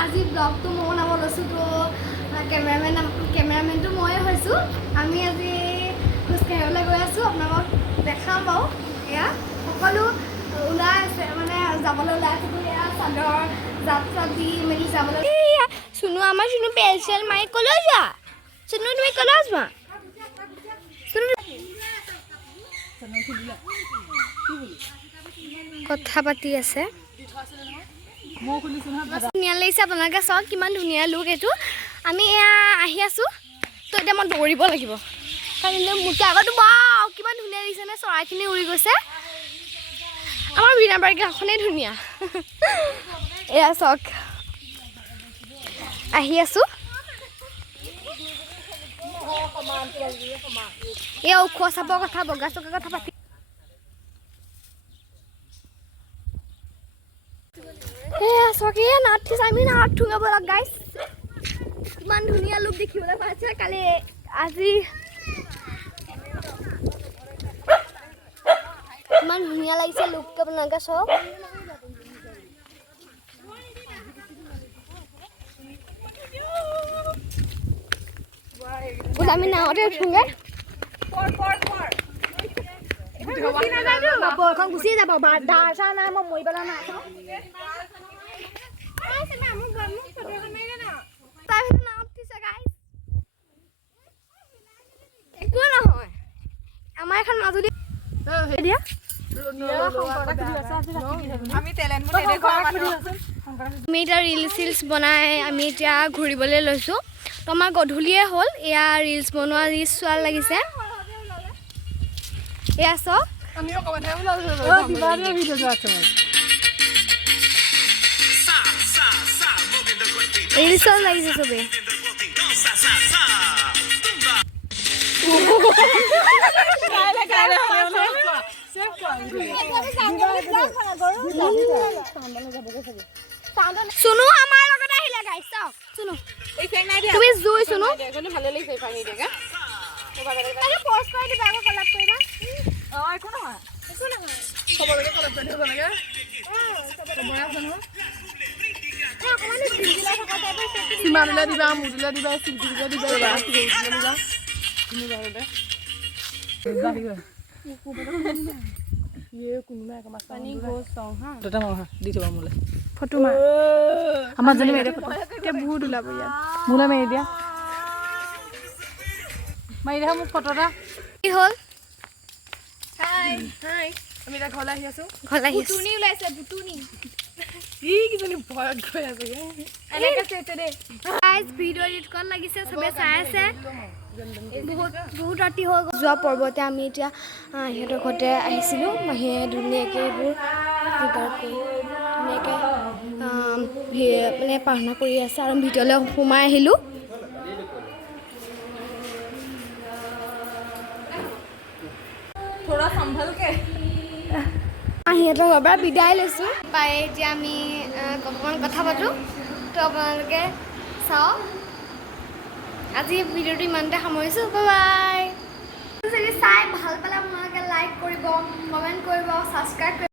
আজি ব্লগটো মই বনাব লৈছোঁ তো কেমেৰামেনটো ময়ে হৈছোঁ আমি আজি খোজকাঢ়িবলৈ গৈ আছোঁ আপোনালোকক দেখাম বাৰু এয়া সকলো ওলাই আছে মানে যাবলৈ ওলাই আছোঁ এয়া চাদৰ জাপ দি মেলি যাবলৈ চুনু আমাৰ চুনু পেঞ্চিল মাৰি ক'লৈ যোৱা চুনু তুমি ক'লৈ যোৱা কথা পাতি আছে ধুনীয়া লাগিছে আপোনালোকে চাওক কিমান ধুনীয়া লুক এইটো আমি এয়া আহি আছোঁ তো এতিয়া মই দৌৰিব লাগিব কাৰণ মোকে আগতো বাও কিমান ধুনীয়া লাগিছে নে চৰাইখিনি উৰি গৈছে আমাৰ বীণাবাৰী গাঁওখনেই ধুনীয়া এয়া চাওক আহি আছোঁ এয়া ওখ চাপৰ কথা বগা চকা কথা পাতি এয়া চাওক এয়া নাট থিছে আমি নাট থুঙাব লগ গাইছ কিমান ধুনীয়া লুক দেখিবলৈ পাইছে কালি আজি কিমান ধুনীয়া লাগিছে লুকটো আপোনালোকে চাওক আমি নাওতে উঠোগে বৰখন গুচি যাব দাৰ নাই মই মৰিবলৈ নাই একো নহয় আমাৰ এখন মাজুলী আমি এতিয়া ৰিলচ চিলচ বনাই আমি এতিয়া ঘূৰিবলৈ লৈছোঁ তো আমাৰ গধূলিয়ে হ'ল এয়া ৰিলচ বনোৱা ৰিলচ চোৱা লাগিছে এয়া চাওক ৰিলচ লাগিছে চবেই চুনু আমাৰ লগত আহিলে গাইছ চাওক চুনু তুমি জুই চুনু ভালে লাগিছে পানী দেখা আরে পোস্ট কৰি দিবা আকৌ কলাপ কৰিবা একো নহয় সবলৈকে কলাপ কৰি দিব লাগে বৰা জানো অকমান দিলা থকা টাইপৰ সীমা মিলা দিবা মুদিলা দিবা সিলদিলা দিবা দিবা তুমি যাওঁতে বাহি গৈ ये कुनमे का मस्त पानी गोस सॉन्ग हां टटा मार दी थोड़ा मोले फोटो मार আমার জন্য মেরে ফটো কে বহুত উলাব ইয়াত মোলা মেরে দিয়া মাই দেখা মোক ফটোটা কি হল হাই হাই আমি এটা ঘলা আহি আছো বুটুনি উলাইছে বুটুনি ই কিজনি ভয়ত গৈ আছে এনেকা সেতে দে গাইস ভিডিও এডিট কল লাগিছে সবে চাই আছে বহুত ৰাতি হৈ গ'ল যোৱা পৰ্বতে আমি এতিয়া সিহঁতৰ ঘৰতে আহিছিলোঁ মাহীয়ে ধুনীয়াকৈ এইবোৰ যোগাৰ কৰি ধুনীয়াকৈ মানে প্ৰাৰ্থনা কৰি আছে আৰু ভিতৰলৈ সোমাই আহিলোঁ থোৰা সম্ভালকে সিহঁতৰ ঘৰৰ পৰা বিদায় লৈছোঁ পাই এতিয়া আমি অকণমান কথা পাতোঁ তো আপোনালোকে চাওক আজি ভিডিওটো ইমানতে সামৰিছোঁ বাই বাই যদি চাই ভাল পালে আপোনালোকে লাইক কৰিব কমেণ্ট কৰিব ছাবস্ক্ৰাইব কৰিব